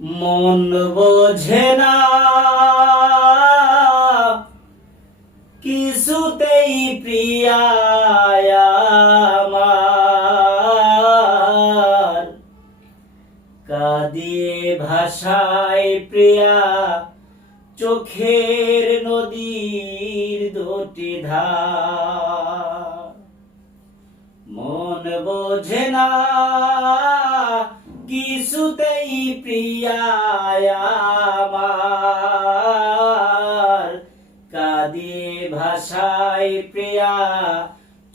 মন বোঝে না। কিছুতেই প্রিয়া আমার। কাদিয়ে ভাষায় প্রিয়া, চোখের নদীর দুটি ধার। মন বোঝে না। কিছুতেই প্রিয়া আমার। কাদিয়ে ভাষায় প্রিয়া,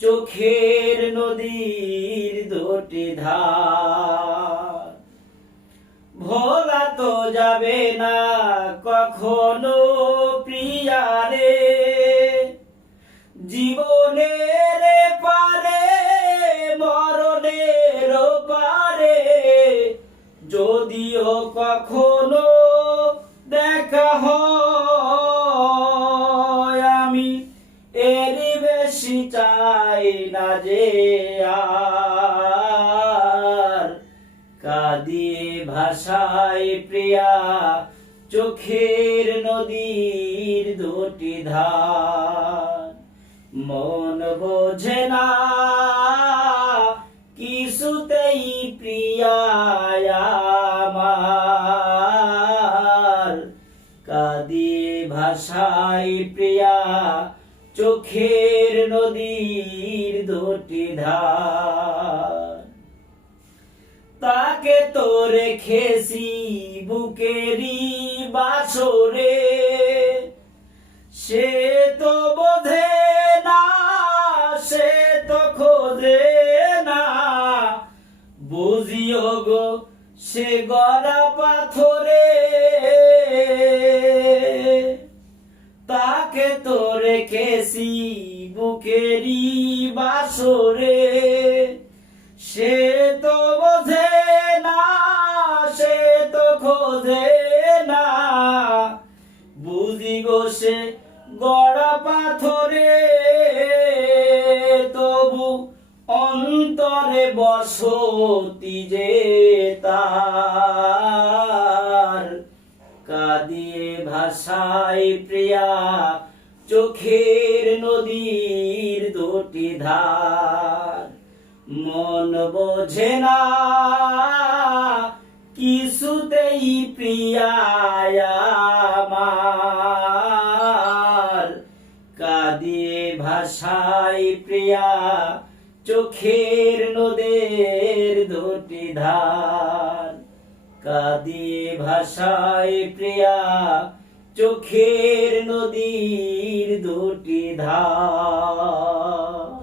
চোখের নদীর দুটি ধার। ভোলা তো যাবে না কখনো প্রিয়ারে। জীবনের যদিও কখনো দেখা হয়, আমি এর বেশি চাই না যে আর ভাষায় প্রিয়া চোখের নদীর দুটি ধার। মন বোঝে না, কিছুতেই প্রিয়া ভাষায় প্রিয়া, চোখের নদীর দুটি ধার। তাকে তো রেখেছি বুকেরই বাসরে সে তো বোধে না, সে তো খোঁজে না। বুঝিও গো সে গড়া পাথরে তাকে তো রেখেছি বুকেরই বাসরে। সে তো বোঝে না, সে তো খোঁজে না। বুঝি গো সে গড়া পাথরে, তবু অন্তরে বসতি যে তার ভাষায় প্রিয়া, চোখের নদীর দুটি ধার। মন বোঝে না, কিছুতেই প্রিয়া আমার। কাদিয়ে ভাষায় প্রিয়া, চোখের নদের দুটি ধার। কাদিয়ে ভাষায় প্রিয়া চোখের নদীর দুটি ধার।